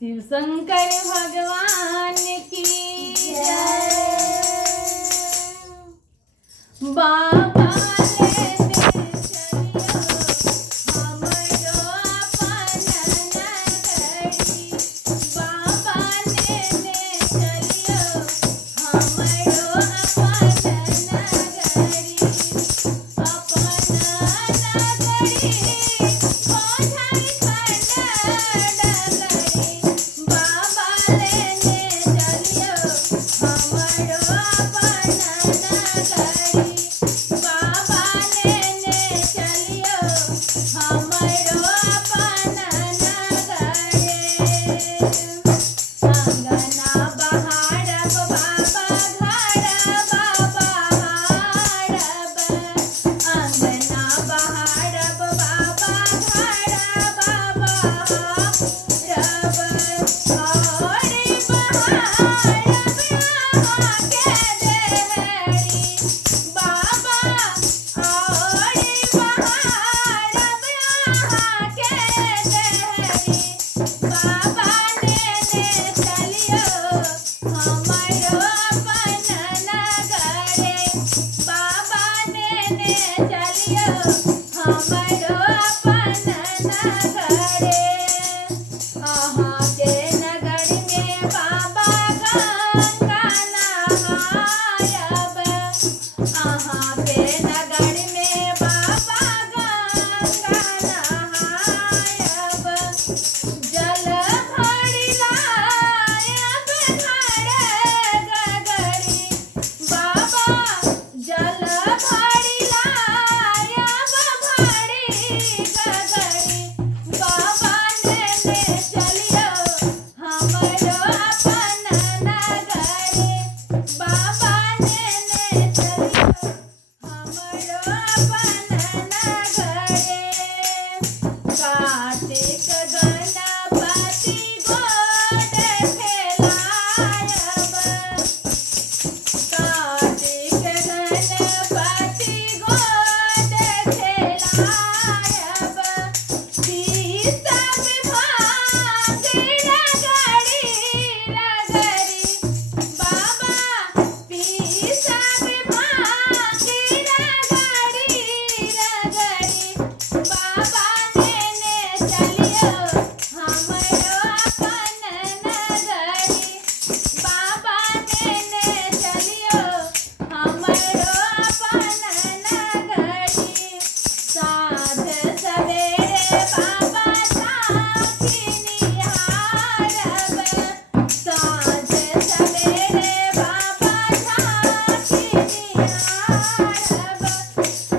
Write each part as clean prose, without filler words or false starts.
शिव शंकर भगवान की जय। बाबा लेने चलियो हमरो अपन नगरी। बाबा लेने चलियो हमरो अपन नगरी। अपन नगरी कोठाई खंड डगरी। बाबा लेने चलियो हमरो अपन नगरी। बाबा लेने चलियो हमरो अपन नगरी। अंगना बहारब बाबा घरबा बहारब। अंगना बहारब बाबा घरबा बहारब। औरी बहारब यहाँ के देहरी। बाबा औरी बहारब यहाँ के देहरी। बाबा लेने चलियो हमरो अपन नगरी। बाबा लेने चलियो हमरो अपन नगरी। अहाँ के नगरी में बाबा गंगा नहायब। अहाँ के नगरी में बाबा गंगा नहायब। जल भरि लायब घरे गगरी। बाबा जल भरि लायब घरे गगरी। बाबा लेने चलियो हमरो अपन नगरी। बाबा लेने चलियो हमरो अपन नगरी। कार्तिक गणपति गोद खेलायब। कार्तिक गणपति गोद खेलायब। सब भांग रगड़ी रगड़ी। बाबा सब भांग रगड़ी रगड़ी। बाबा लेने चलियो हमरो अपन नगरी। बाबा लेने चलियो हमरो अपन नगरी। साँझ सवेरे बाबा झाँकी निहारब। साँझ सवेरे बाबा झाँकी निहारब।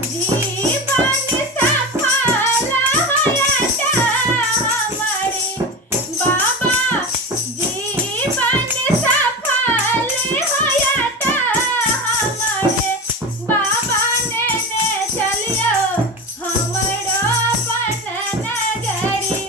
जीवन सफल होयत हमरी। बाबा जीवन सफल होयत हमरे। बाबा लेने चलियो हमरो अपन नगरी।